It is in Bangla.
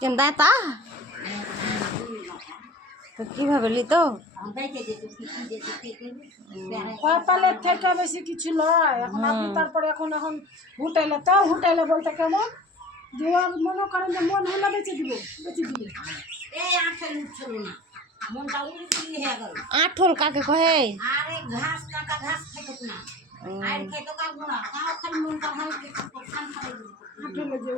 কেন তা তো কিভাবে লি তো কপালের থেকে বেশি কিছু নয় এখন আপনি তারপরে এখন হুটাইলে তো হুটাইলে বলতে কেমন দেওয়ার মনে করেন যে মন হলে বেঁচে দিবে আঠল কাকে কহে আঠলে যে